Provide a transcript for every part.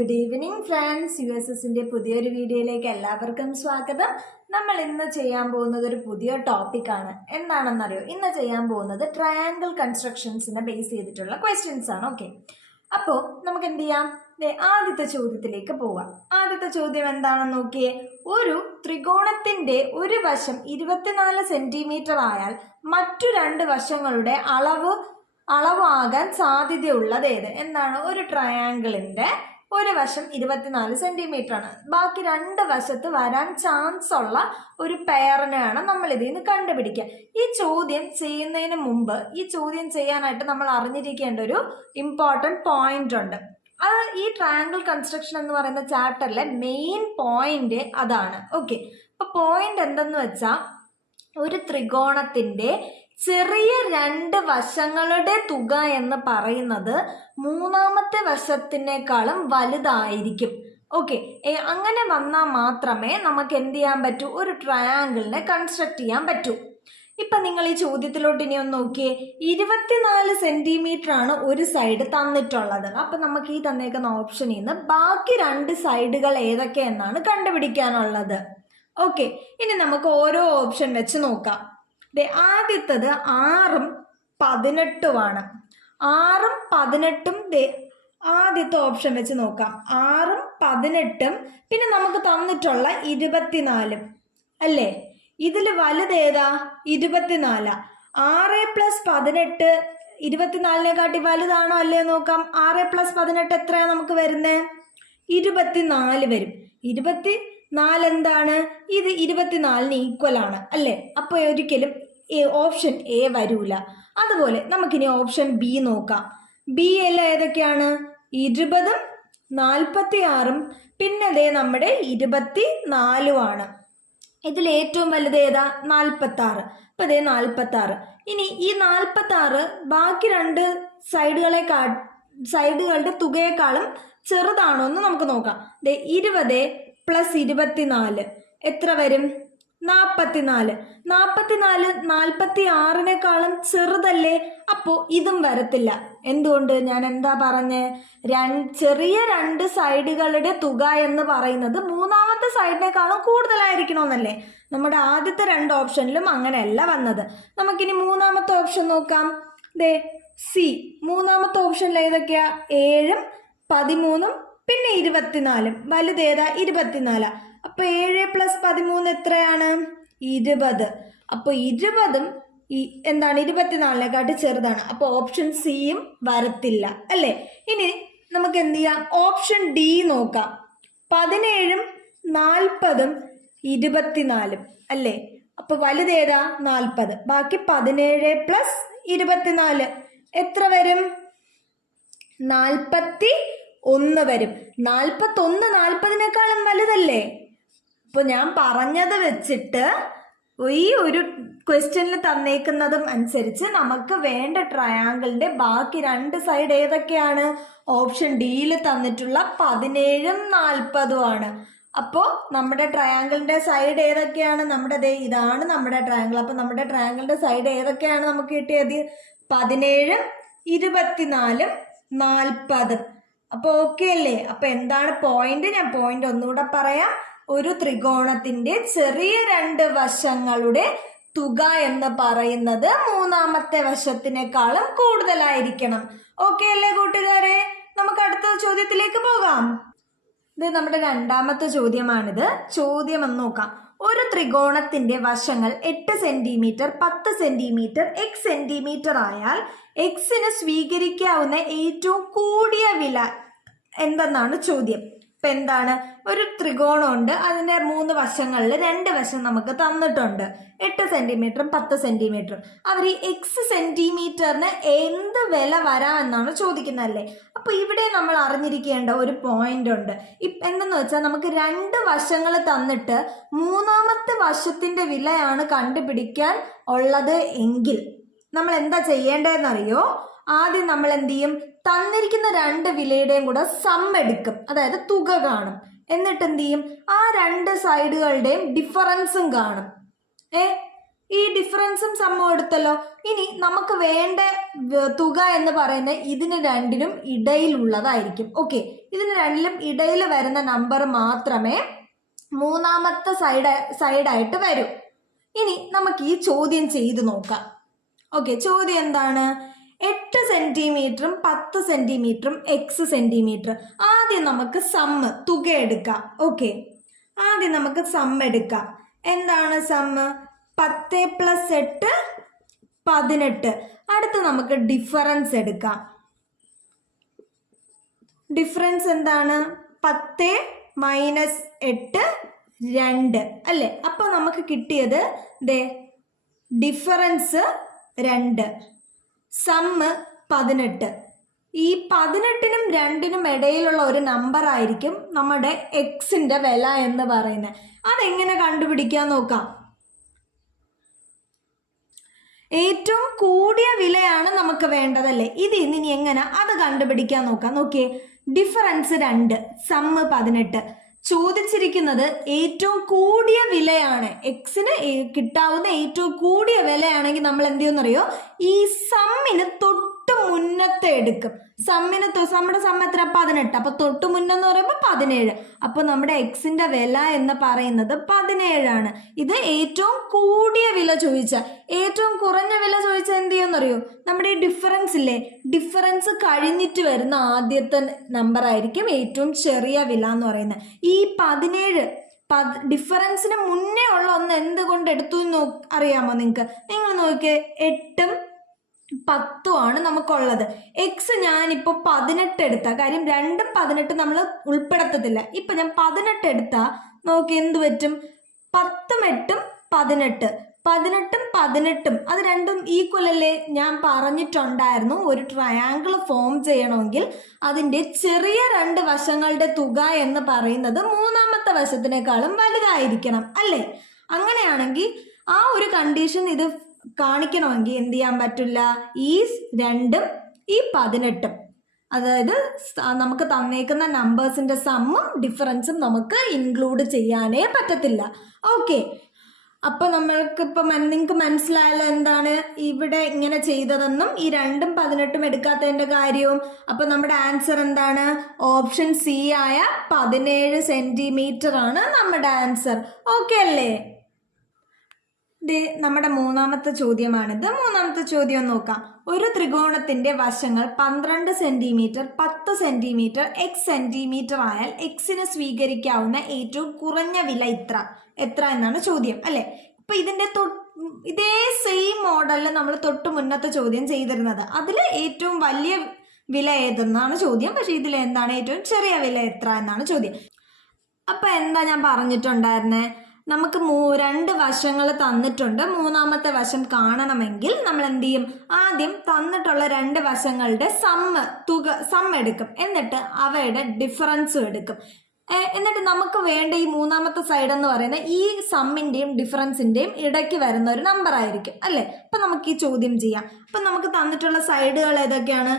Good evening friends, USSന്റെ പുതിയൊരു വീഡിയോയിലേക്ക് എല്ലാവർക്കും സ്വാഗതം. നമ്മൾ ഇന്ന് ചെയ്യാൻ പോകുന്നത് ഒരു പുതിയ ടോപ്പിക്കാണ്. എന്താണെന്നറിയോ? ഇന്ന് ചെയ്യാൻ പോകുന്നത് ട്രയാങ്കിൾ കൺസ്ട്രക്ഷൻസിനെ ബേസ് ചെയ്തിട്ടുള്ള ക്വസ്റ്റ്യൻസ് ആണ്. ഓക്കെ, അപ്പോൾ നമുക്ക് എന്ത് ചെയ്യാം? ആദ്യത്തെ ചോദ്യത്തിലേക്ക് പോവാം. ആദ്യത്തെ ചോദ്യം എന്താണെന്ന് നോക്കിയേ. ഒരു ത്രികോണത്തിന്റെ ഒരു വശം 24 സെന്റിമീറ്റർ ആയാൽ മറ്റു രണ്ട് വശങ്ങളുടെ അളവാകാൻ സാധ്യതയുള്ളത് ഏത്? എന്താണ്? ഒരു ട്രയാങ്കിളിന്റെ ഒരു വശം 24 സെന്റിമീറ്റർ ആണ്, ബാക്കി രണ്ട് വശത്ത് വരാൻ ചാൻസ് ഉള്ള ഒരു പെയറിനെയാണ് നമ്മൾ ഇതിൽ നിന്ന് കണ്ടുപിടിക്കുക. ഈ ചോദ്യം ചെയ്യുന്നതിന് മുമ്പ് ഈ ചോദ്യം ചെയ്യാനായിട്ട് നമ്മൾ അറിഞ്ഞിരിക്കേണ്ട ഒരു ഇമ്പോർട്ടൻറ്റ് പോയിന്റ് ഉണ്ട്. അത് ഈ ട്രയാങ്കിൾ കൺസ്ട്രക്ഷൻ എന്ന് പറയുന്ന ചാപ്റ്ററിലെ മെയിൻ പോയിന്റ് അതാണ്. ഓക്കെ, അപ്പൊ പോയിന്റ് എന്തെന്ന് വെച്ചാൽ ഒരു ത്രികോണത്തിന്റെ ചെറിയ രണ്ട് വശങ്ങളുടെ തുക എന്ന് പറയുന്നത് മൂന്നാമത്തെ വശത്തിനേക്കാളും വലുതായിരിക്കും. ഓക്കെ, അങ്ങനെ വന്നാൽ മാത്രമേ നമുക്ക് എന്ത് ചെയ്യാൻ പറ്റൂ? ഒരു ട്രയാങ്കിളിനെ കൺസ്ട്രക്ട് ചെയ്യാൻ പറ്റൂ. ഇപ്പൊ നിങ്ങൾ ഈ ചോദ്യത്തിലോട്ട് ഇനി ഒന്ന് നോക്കിയേ. 24 സെന്റിമീറ്റർ ആണ് ഒരു സൈഡ് തന്നിട്ടുള്ളത്. അപ്പൊ നമുക്ക് ഈ തന്നേക്കുന്ന ഓപ്ഷനിൽ നിന്ന് ബാക്കി രണ്ട് സൈഡുകൾ ഏതൊക്കെയെന്നാണ് കണ്ടുപിടിക്കാനുള്ളത്. ഓക്കെ, ഇനി നമുക്ക് ഓരോ ഓപ്ഷൻ വെച്ച് നോക്കാം. ആദ്യത്തത് 6ഉം 18ഉമാണ്. 6ഉം 18ഉം ആദ്യത്തെ ഓപ്ഷൻ വെച്ച് നോക്കാം. 6ഉം 18ഉം പിന്നെ നമുക്ക് തന്നിട്ടുള്ള 24 അല്ലേ? ഇതിൽ വലുതേതാ? 24. 6 + 18 24 വലുതാണോ അല്ലേ നോക്കാം. 6 + 18 എത്രയാ നമുക്ക് വരുന്നത്? 24 വരും. 24 എന്താണ്? ഇത് 24ന് ഈക്വൽ ആണ് അല്ലേ? അപ്പോൾ ഒരിക്കലും ഓപ്ഷൻ എ വരൂല. അതുപോലെ നമുക്കിനി ഓപ്ഷൻ ബി നോക്കാം. ബി എല്ലാം ഏതൊക്കെയാണ്? 20ഉം 46ഉം പിന്നെ നമ്മുടെ 24ഉമാണ്. ഇതിൽ ഏറ്റവും വലുത് ഏതാ? 46. അപ്പൊ 46. ഇനി ഈ 46 ബാക്കി രണ്ട് സൈഡുകളുടെ തുകയെക്കാളും ചെറുതാണോ എന്ന് നമുക്ക് നോക്കാം. 20 + 24 എത്ര വരും? 44. 44 46നേക്കാളും ചെറുതല്ലേ? അപ്പോൾ ഇതും വരത്തില്ല. എന്തുകൊണ്ട്? ഞാൻ എന്താ പറഞ്ഞേ? ചെറിയ രണ്ട് സൈഡുകളുടെ തുക എന്ന് പറയുന്നത് മൂന്നാമത്തെ സൈഡിനേക്കാളും കൂടുതലായിരിക്കണമെന്നല്ലേ? നമ്മുടെ ആദ്യത്തെ രണ്ട് ഓപ്ഷനിലും അങ്ങനെയല്ല വന്നത്. നമുക്കിനി മൂന്നാമത്തെ ഓപ്ഷൻ നോക്കാം. സി. മൂന്നാമത്തെ ഓപ്ഷനിൽ ഏതൊക്കെയാ? 7ഉം 13ഉം പിന്നെ 24ഉം. വലുതേതാ? 24. അപ്പൊ 7 + 13 എത്രയാണ്? 20. അപ്പൊ 20ഉം എന്താണ്? 24നേക്കാട്ടി ചെറുതാണ്. അപ്പൊ ഓപ്ഷൻ സിയും വരത്തില്ല അല്ലേ? ഇനി നമുക്ക് എന്ത് ചെയ്യാം? ഓപ്ഷൻ ഡി നോക്കാം. 17ഉം 40ഉം 24ഉം അല്ലേ? അപ്പൊ വലുതേതാ? 40. ബാക്കി 17 + 24 എത്ര വരും? 41 വരും. 41 40നേക്കാളും വലുതല്ലേ? ഇപ്പൊ ഞാൻ പറഞ്ഞത് വെച്ചിട്ട് ഈ ഒരു ക്വസ്റ്റ്യനിൽ തന്നേക്കുന്നതും അനുസരിച്ച് നമുക്ക് വേണ്ട ട്രയാങ്കിളിന്റെ ബാക്കി രണ്ട് സൈഡ് ഏതൊക്കെയാണ്? ഓപ്ഷൻ ഡിയിൽ തന്നിട്ടുള്ള 17ഉം 40ഉം ആണ്. അപ്പോൾ നമ്മുടെ ട്രയാങ്കിളിന്റെ സൈഡ് ഏതൊക്കെയാണ്? ഇതാണ് നമ്മുടെ ട്രയാങ്കിൾ. അപ്പൊ നമ്മുടെ ട്രയാങ്കിളിന്റെ സൈഡ് ഏതൊക്കെയാണ് നമുക്ക് കിട്ടിയത്? 17ഉം 24ഉം 40ഉം. അപ്പൊ ഓക്കെ അല്ലേ? അപ്പൊ എന്താണ് പോയിന്റ്? ഞാൻ പോയിന്റ് ഒന്നുകൂടെ പറയാം. ഒരു ത്രികോണത്തിന്റെ ചെറിയ രണ്ട് വശങ്ങളുടെ തുക എന്ന് പറയുന്നത് മൂന്നാമത്തെ വശത്തിനേക്കാളും കൂടുതലായിരിക്കണം. ഓക്കെ അല്ലേ കൂട്ടുകാരെ? നമുക്ക് അടുത്ത ചോദ്യത്തിലേക്ക് പോകാം. ഇത് നമ്മുടെ രണ്ടാമത്തെ ചോദ്യമാണിത്. ചോദ്യം എന്ന് നോക്കാം. ഒരു ത്രികോണത്തിന്റെ വശങ്ങൾ 8 സെന്റിമീറ്റർ 10 സെന്റിമീറ്റർ x സെന്റിമീറ്റർ ആയാൽ എക്സിന് സ്വീകരിക്കാവുന്ന ഏറ്റവും കൂടിയ വില എന്തെന്നാണ് ചോദ്യം. ഇപ്പൊ എന്താണ്? ഒരു ത്രികോണമുണ്ട്, അതിന്റെ 3 വശങ്ങളിൽ 2 വശം നമുക്ക് തന്നിട്ടുണ്ട്. 8 സെന്റിമീറ്ററും 10 സെന്റിമീറ്ററും. അവർ ഈ എക്സ് സെന്റിമീറ്ററിന് എന്ത് വില വരാമെന്നാണ് ചോദിക്കുന്നതല്ലേ? അപ്പൊ ഇവിടെ നമ്മൾ അറിഞ്ഞിരിക്കേണ്ട ഒരു പോയിന്റ് ഉണ്ട്. എന്തെന്ന് വെച്ചാൽ നമുക്ക് 2 വശങ്ങൾ തന്നിട്ട് മൂന്നാമത്തെ വശത്തിന്റെ വിലയാണ് കണ്ടുപിടിക്കാൻ ഉള്ളത് എങ്കിൽ നമ്മൾ എന്താ ചെയ്യേണ്ടതെന്നറിയോ? ആദ്യം നമ്മൾ എന്ത് ചെയ്യും? തന്നിരിക്കുന്ന രണ്ട് വിലയുടെയും കൂടെ സം എടുക്കും, അതായത് തുക കാണും. എന്നിട്ട് എന്ത് ചെയ്യും? ആ രണ്ട് സൈഡുകളുടെയും ഡിഫറൻസും കാണും. ഈ ഡിഫറൻസും സമ്മും എടുത്തല്ലോ. ഇനി നമുക്ക് വേണ്ട തുക എന്ന് പറയുന്നത് ഇതിന് രണ്ടിനും ഇടയിലുള്ളതായിരിക്കും. ഓക്കെ, ഇതിന് രണ്ടിലും ഇടയിൽ വരുന്ന നമ്പർ മാത്രമേ മൂന്നാമത്തെ സൈഡായിട്ട് വരൂ. ഇനി നമുക്ക് ഈ ചോദ്യം ചെയ്ത് നോക്കാം. ഓക്കെ, ചോദ്യം എന്താണ്? 8 സെന്റിമീറ്ററും 10 സെന്റിമീറ്ററും എക്സ് സെന്റിമീറ്റർ. ആദ്യം നമുക്ക് സമ്മ് തുക എടുക്കാം. ഓക്കെ, ആദ്യം നമുക്ക് സമ്മ് എടുക്കാം. എന്താണ് സമ്മ്? 10 + 8 18. അടുത്ത് നമുക്ക് ഡിഫറൻസ് എടുക്കാം. ഡിഫറൻസ് എന്താണ്? 10 - 8 2 അല്ലേ? അപ്പോൾ നമുക്ക് കിട്ടിയത് ഡിഫറൻസ് 2, സമ്മ് 18. ഈ 18നും 2നും ഇടയിലുള്ള ഒരു നമ്പർ ആയിരിക്കും നമ്മുടെ എക്സിന്റെ വില എന്ന് പറയുന്നത്. അതെങ്ങനെ കണ്ടുപിടിക്കാൻ നോക്കാം. ഏറ്റവും കൂടിയ വിലയാണ് നമുക്ക് വേണ്ടതല്ലേ. ഇത് ഇനി എങ്ങനെ അത് കണ്ടുപിടിക്കാൻ നോക്കാം. നോക്കിയേ, ഡിഫറൻസ് 2, സമ്മ് 18. ചോദിച്ചിരിക്കുന്നത് ഏറ്റവും കൂടിയ വിലയാണ്. എക്സിന് കിട്ടാവുന്ന ഏറ്റവും കൂടിയ വിലയാണെങ്കിൽ നമ്മൾ എന്ത് ചെയ്യുമെന്നറിയോ? ഈ സമ്മിന് തൊട്ട് മുന്നത്തെ എടുക്കും. നമ്മുടെ സമ്മ എത്ര? 18. അപ്പൊ തൊട്ട് മുന്നെന്ന് പറയുമ്പോൾ 17. അപ്പൊ നമ്മുടെ എക്സിന്റെ വില എന്ന് പറയുന്നത് 17 ആണ്. ഇത് ഏറ്റവും കൂടിയ വില ചോദിച്ച. ഏറ്റവും കുറഞ്ഞ വില ചോദിച്ചാൽ എന്ത് ചെയ്യുമെന്നറിയോ? നമ്മുടെ ഈ ഡിഫറൻസ് ഇല്ലേ, ഡിഫറൻസ് കഴിഞ്ഞിട്ട് വരുന്ന ആദ്യത്തെ നമ്പർ ആയിരിക്കും ഏറ്റവും ചെറിയ വില എന്ന് പറയുന്നത്. ഈ 17 ഡിഫറൻസിന് മുന്നേ ഉള്ള ഒന്ന് എന്തുകൊണ്ട് എടുത്തു അറിയാമോ നിങ്ങൾക്ക്? നിങ്ങൾ നോക്കിയേ, 8ഉം 10ഉം ആണ് നമുക്കുള്ളത്. എക്സ് ഞാനിപ്പോൾ 18 എടുത്ത കാര്യം 2ഉം 18 നമ്മൾ ഉൾപ്പെടുത്തത്തില്ല. ഇപ്പൊ ഞാൻ 18 എടുത്താ നോക്കി എന്ത് പറ്റും? 10ഉം 8ഉം 18. 18ഉം 18ഉം അത് രണ്ടും ഈക്വൽ അല്ലേ? ഞാൻ പറഞ്ഞിട്ടുണ്ടായിരുന്നു ഒരു ട്രയാങ്കിൾ ഫോം ചെയ്യണമെങ്കിൽ അതിൻ്റെ ചെറിയ 2 വശങ്ങളുടെ തുക എന്ന് പറയുന്നത് മൂന്നാമത്തെ വശത്തിനേക്കാളും വലുതായിരിക്കണം അല്ലേ? അങ്ങനെയാണെങ്കിൽ ആ ഒരു കണ്ടീഷൻ ഇത് കാണിക്കണമെങ്കിൽ എന്ത് ചെയ്യാൻ പറ്റില്ല? ഈ 2ഉം ഈ 18ഉം, അതായത് നമുക്ക് തന്നേക്കുന്ന നമ്പേഴ്സിന്റെ സമ്മും ഡിഫറൻസും നമുക്ക് ഇൻക്ലൂഡ് ചെയ്യാനേ പറ്റത്തില്ല. ഓക്കെ, അപ്പൊ നിങ്ങൾക്ക് മനസ്സിലായല്ലോ എന്താണ് ഇവിടെ ഇങ്ങനെ ചെയ്തതെന്നും ഈ 2ഉം 18ഉം എടുക്കാത്തതിന്റെ കാര്യവും. അപ്പൊ നമ്മുടെ ആൻസർ എന്താണ്? ഓപ്ഷൻ സി ആയ 17 സെന്റിമീറ്റർ ആണ് നമ്മുടെ ആൻസർ. ഓക്കെ അല്ലേ? നമ്മുടെ മൂന്നാമത്തെ ചോദ്യമാണിത്. മൂന്നാമത്തെ ചോദ്യം നോക്കാം. ഒരു ത്രികോണത്തിന്റെ വശങ്ങൾ 12 സെന്റിമീറ്റർ 10 സെന്റിമീറ്റർ എക്സ് സെന്റിമീറ്റർ ആയാൽ എക്സിന് സ്വീകരിക്കാവുന്ന ഏറ്റവും കുറഞ്ഞ വില എത്ര എന്നാണ് ചോദ്യം അല്ലെ? ഇപ്പൊ ഇതിന്റെ ഇതേ സെയിം മോഡലിൽ നമ്മൾ തൊട്ട് മുന്നത്തെ ചോദ്യം ചെയ്തിരുന്നത്. അതിൽ ഏറ്റവും വലിയ വില ഏതെന്നാണ് ചോദ്യം. പക്ഷെ ഇതിൽ എന്താണ് ഏറ്റവും ചെറിയ വില എത്ര എന്നാണ് ചോദ്യം. അപ്പൊ എന്താ ഞാൻ പറഞ്ഞിട്ടുണ്ടായിരുന്നേ? നമുക്ക് 2 വശങ്ങൾ തന്നിട്ടുണ്ട്. മൂന്നാമത്തെ വശം കാണണമെങ്കിൽ നമ്മൾ എന്ത് ചെയ്യും? ആദ്യം തന്നിട്ടുള്ള 2 വശങ്ങളുടെ സമ്മ് എടുക്കും. എന്നിട്ട് അവയുടെ ഡിഫറൻസും എടുക്കും. എന്നിട്ട് നമുക്ക് വേണ്ട ഈ മൂന്നാമത്തെ സൈഡ് എന്ന് പറയുന്നത് ഈ സമ്മിന്റെയും ഡിഫറൻസിന്റെയും ഇടയ്ക്ക് വരുന്ന ഒരു നമ്പർ ആയിരിക്കും അല്ലേ? അപ്പൊ നമുക്ക് ഈ ചോദ്യം ചെയ്യാം. അപ്പൊ നമുക്ക് തന്നിട്ടുള്ള സൈഡുകൾ ഏതൊക്കെയാണ്?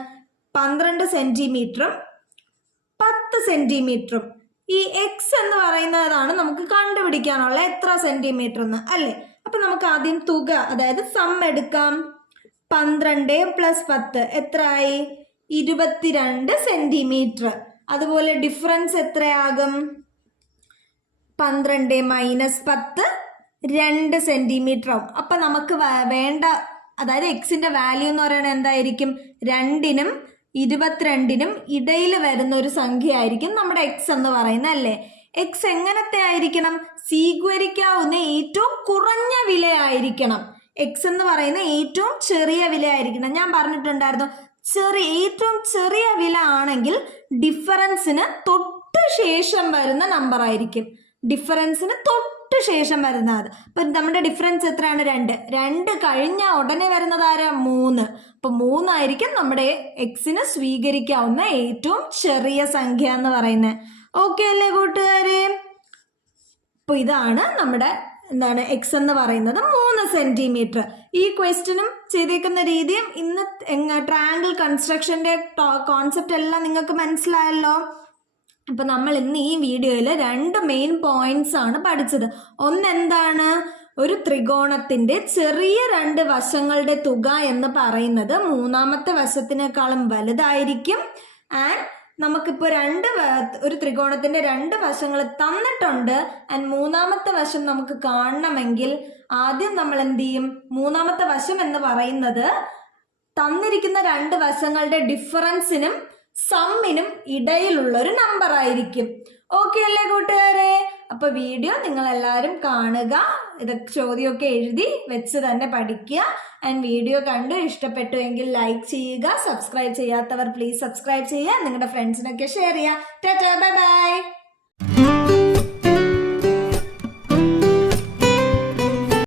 12 സെന്റിമീറ്ററും 10 സെന്റിമീറ്ററും. ഈ എക്സ് എന്ന് പറയുന്നതാണ് നമുക്ക് കണ്ടുപിടിക്കാനുള്ള എത്ര സെന്റിമീറ്റർ എന്ന് അല്ലേ? അപ്പൊ നമുക്ക് ആദ്യം തുക, അതായത് സം എടുക്കാം. 12 + 10 എത്രയായി? 22 സെന്റിമീറ്റർ. അതുപോലെ ഡിഫറൻസ് എത്രയാകും? 12 - 10 2 സെന്റിമീറ്റർ ആവും. അപ്പൊ നമുക്ക് വേണ്ട, അതായത് എക്സിന്റെ വാല്യൂ എന്ന് പറയുന്നത് എന്തായിരിക്കും? 2നും 22നും ഇടയിൽ വരുന്ന ഒരു സംഖ്യ ആയിരിക്കും നമ്മുടെ എക്സ് എന്ന് പറയുന്നത് അല്ലേ? എക്സ് എങ്ങനത്തെ ആയിരിക്കണം? സ്വീകരിക്കാവുന്ന ഏറ്റവും കുറഞ്ഞ വില ആയിരിക്കണം. എക്സ് എന്ന് പറയുന്ന ഏറ്റവും ചെറിയ വില ആയിരിക്കണം. ഞാൻ പറഞ്ഞിട്ടുണ്ടായിരുന്നു ഏറ്റവും ചെറിയ വില ആണെങ്കിൽ ഡിഫറൻസിന് തൊട്ട് ശേഷം വരുന്ന നമ്പർ ആയിരിക്കും. ഡിഫറൻസിന് തൊട്ട് ശേഷം വരുന്നത്. അപ്പൊ നമ്മുടെ ഡിഫറൻസ് എത്രയാണ്? 2 കഴിഞ്ഞ ഉടനെ വരുന്നത് ആരാ? 3. അപ്പൊ 3 ആയിരിക്കും നമ്മുടെ എക്സിന് സ്വീകരിക്കാവുന്ന ഏറ്റവും ചെറിയ സംഖ്യ എന്ന് പറയുന്നത്. ഓക്കെ അല്ലേ കൂട്ടുകാരെ? അപ്പൊ ഇതാണ് നമ്മുടെ എക്സ് എന്ന് പറയുന്നത് 3 സെന്റിമീറ്റർ. ഈ ക്വസ്റ്റ്യനും ചെയ്തേക്കുന്ന രീതിയും ഇന്ന് ട്രയാങ്കിൾ കൺസ്ട്രക്ഷന്റെ കോൺസെപ്റ്റ് എല്ലാം നിങ്ങൾക്ക് മനസ്സിലായല്ലോ. അപ്പൊ നമ്മൾ ഇന്ന് ഈ വീഡിയോയിൽ 2 മെയിൻ പോയിന്റ്സ് ആണ് പഠിച്ചത്. ഒന്ന് എന്താണ്? ഒരു ത്രികോണത്തിന്റെ ചെറിയ രണ്ട് വശങ്ങളുടെ തുക എന്ന് പറയുന്നത് മൂന്നാമത്തെ വശത്തിനേക്കാളും വലുതായിരിക്കും. ആൻഡ് നമുക്കിപ്പോൾ ഒരു ത്രികോണത്തിന്റെ രണ്ട് വശങ്ങൾ തന്നിട്ടുണ്ട്. ആൻഡ് മൂന്നാമത്തെ വശം നമുക്ക് കാണണമെങ്കിൽ ആദ്യം നമ്മൾ എന്ത് ചെയ്യും? മൂന്നാമത്തെ വശം എന്ന് പറയുന്നത് തന്നിരിക്കുന്ന രണ്ട് വശങ്ങളുടെ ഡിഫറൻസിനും സമ്മിനും ഇടയിലുള്ള ഒരു നമ്പർ ആയിരിക്കും. ഓക്കെ അല്ലേ കൂട്ടുകാരെ? അപ്പൊ വീഡിയോ നിങ്ങൾ എല്ലാവരും കാണുക. ഇതൊക്കെ ചോദ്യമൊക്കെ എഴുതി വെച്ച് തന്നെ പഠിക്കുക. ആൻഡ് വീഡിയോ കണ്ട് ഇഷ്ടപ്പെട്ടുവെങ്കിൽ ലൈക്ക് ചെയ്യുക. സബ്സ്ക്രൈബ് ചെയ്യാത്തവർ പ്ലീസ് സബ്സ്ക്രൈബ് ചെയ്യുക. നിങ്ങളുടെ ഫ്രണ്ട്സിനൊക്കെ ഷെയർ ചെയ്യുക. Tata, bye bye.